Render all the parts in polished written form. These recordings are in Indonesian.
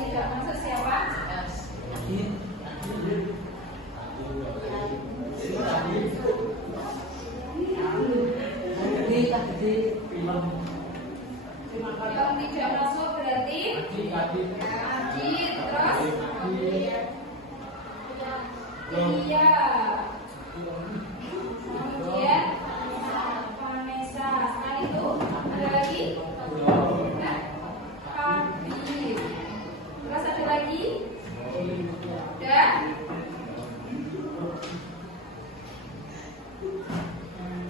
tidak masuk siapa? Yang tidak masuk berarti Adit, terus Iya, kemudian Vanessa. Setelah itu ada lagi Kabir. Terus ada lagi dan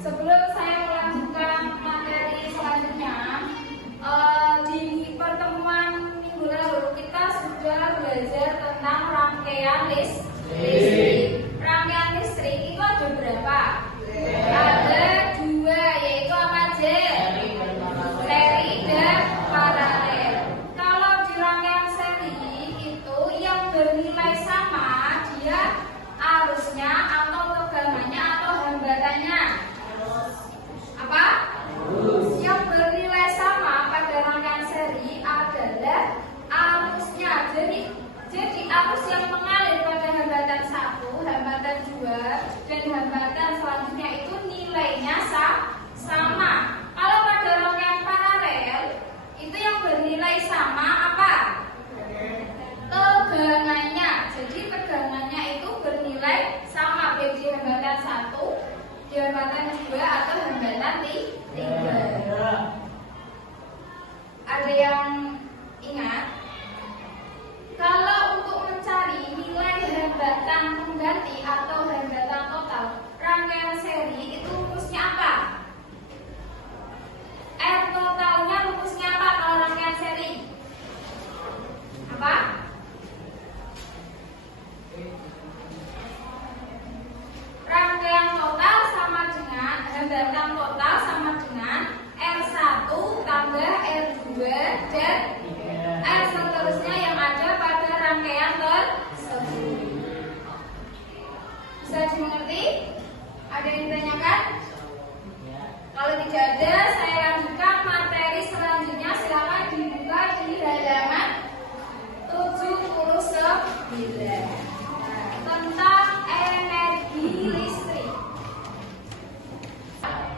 sebelum saya melanjutkan materi selanjutnya, di pertemuan minggu lalu kita sudah belajar tentang rangkaian listrik. Rangkaian listrik itu ada berapa? Ada dua, yaitu apa aja? Seri dan paralel. Kalau di rangkaian seri itu yang bernilai sama, dia arusnya atau tegangannya atau hambatannya apa? Yang bernilai sama pada rangkaian seri adalah arusnya. Jadi arus yang mengalir pada hambatan 1, hambatan 2, dan hambatan selanjutnya itu nilainya sama. Kalau pada rangkaian paralel itu yang bernilai sama apa? Tegangannya. Jadi tegangannya itu bernilai sama baik di hambatan 1, di hambatan 2 atau hambatan 3. Ada yang ingat? Kalau untuk mencari nilai hambatan pengganti atau hambatan total rangkaian seri itu rumusnya apa? R totalnya rumusnya apa kalau rangkaian seri? Apa? Rangkaian total sama dengan hambatan total sama dengan R1 tambah R2 dan R seterusnya yang ada pada rangkaian tersebut. Bisa dimengerti? Ada yang ditanyakan? Kalau tidak ada, saya lanjutkan materi selanjutnya. Silakan dibuka di halaman 79 tentang energi listrik.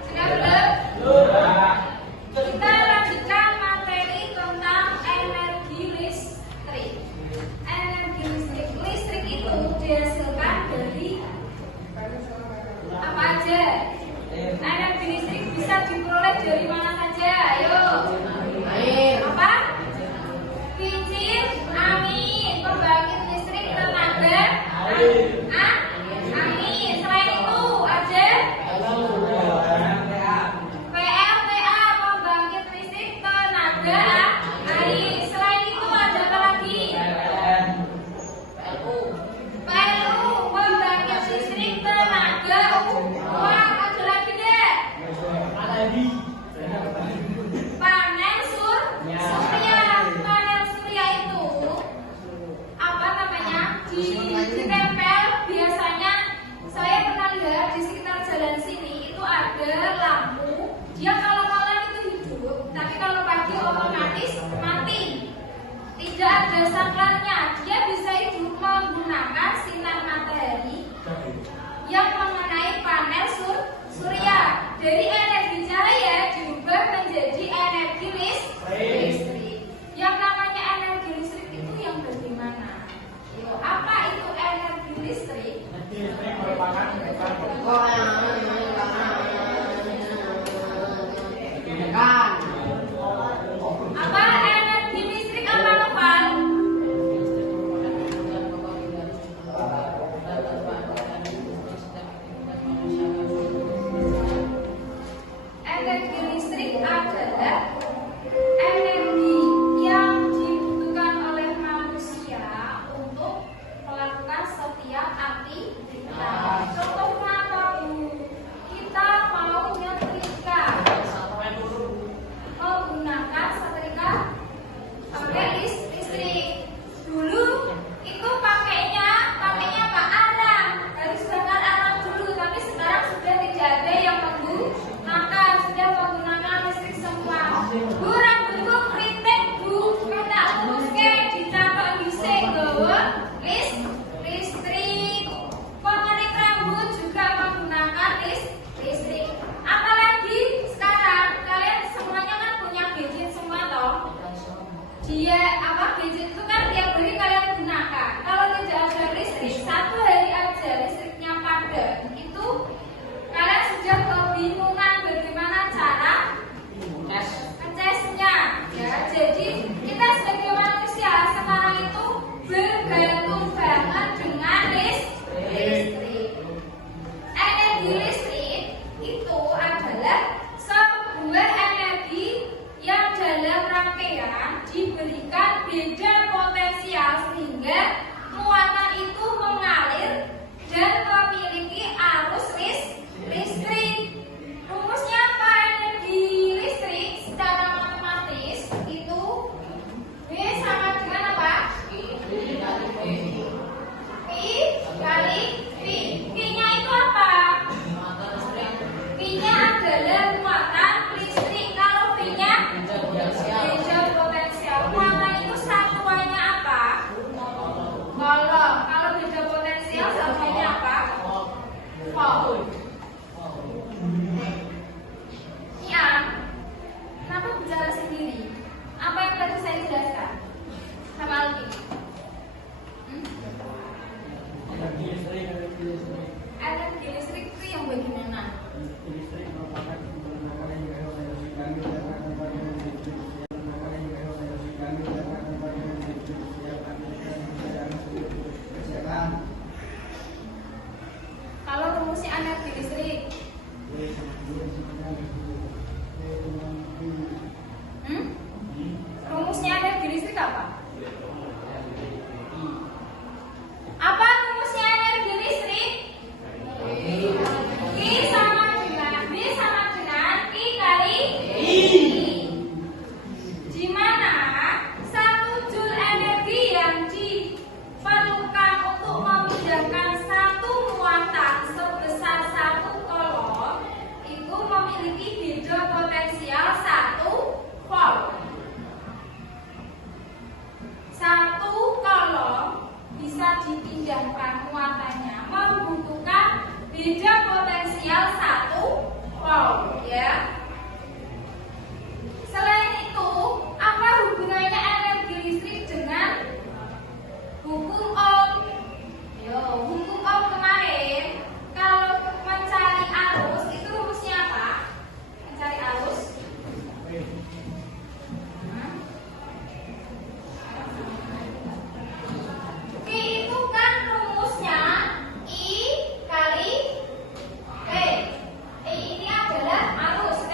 Sudah belum? Kita lanjutkan materi tentang energi listrik. Energi listrik itu dihasilkan dari apa aja? Energi listrik bisa diperoleh dari mana saja? Ayo. Apa? Kincir, angin, pembangkit listrik tenaga angin. Selain itu ada PLTA, pembangkit listrik tenaga air. Selain itu ada apa lagi? PLU, pembangkit listrik tenaga uap. Ada lagi deh. Panel surya. Panel surya itu apa namanya? Ditempel biasanya. Saya pernah lihat di sekitar jalan sini itu ada lampu. Dia kalau malam itu hidup, tapi kalau pagi otomatis mati. Tidak ada saklarnya. Dia bisa hidup menggunakan sinar matahari yang mengenai panel surya. Dari energi cahaya diubah menjadi energi listrik. Yang namanya energi listrik itu yang bagaimana? Apa itu energi listrik? Apa energi listrik apa Noval? dipindahkan muatannya membutuhkan beda potensial 1 volt ya. Selain itu, apa hubungannya energi listrik dengan hukum Ohm? Yo, hukum Ohm kemarin kalau mencari arus itu rumusnya apa? Mencari arus. Oke, itu kan rumusnya I kali T. I ini adalah arus, T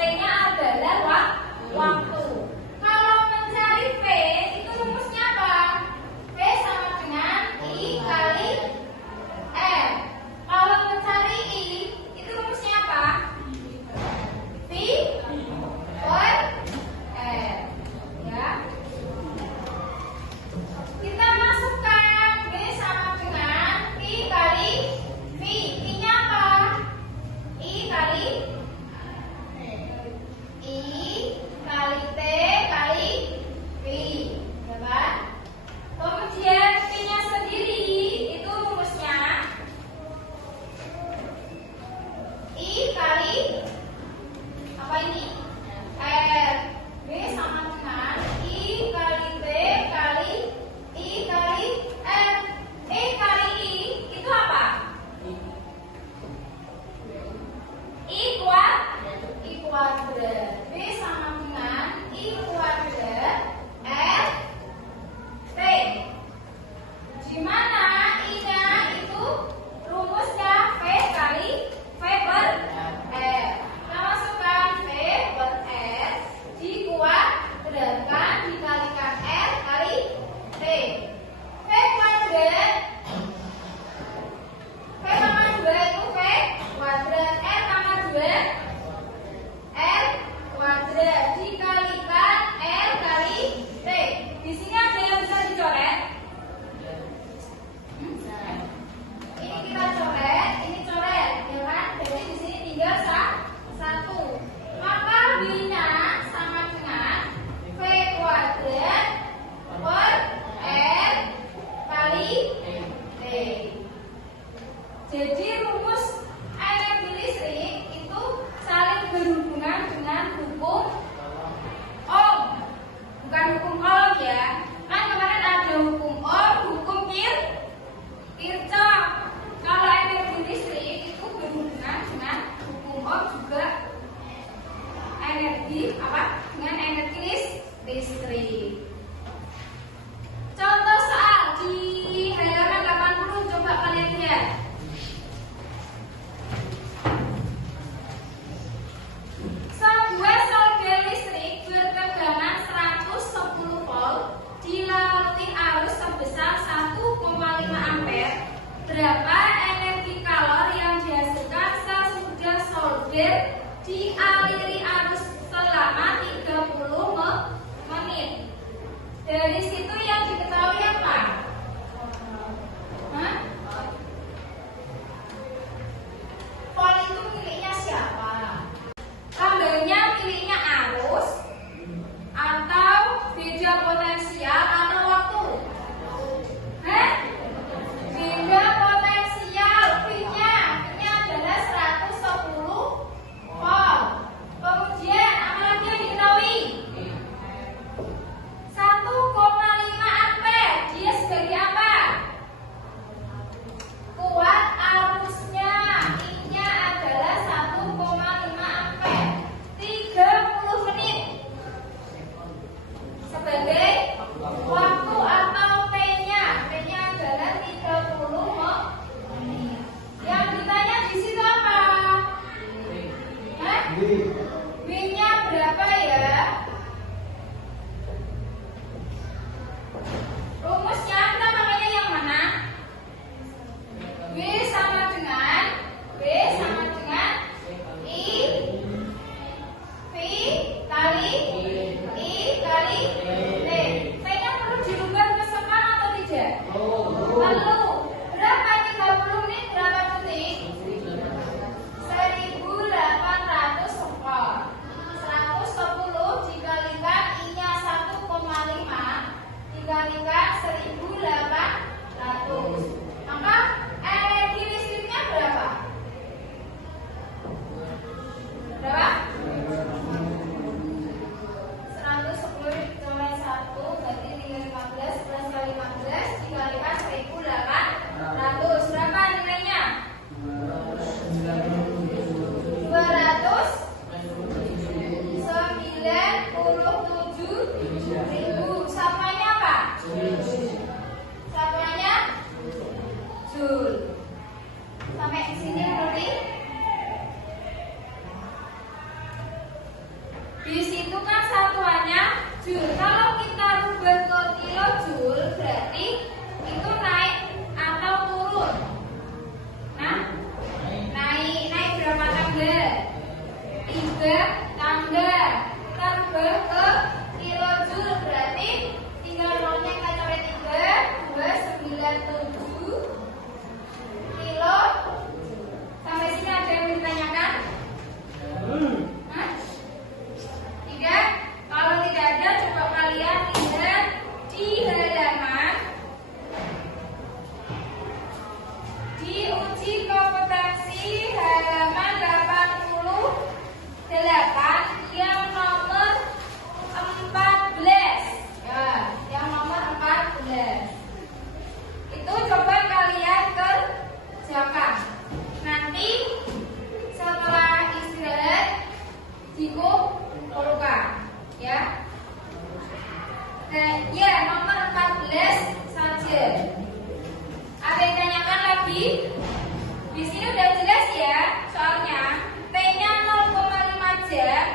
Di sini udah jelas ya, soalnya T-nya 0,5 jam,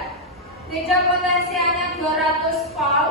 beda potensialnya 200 volt.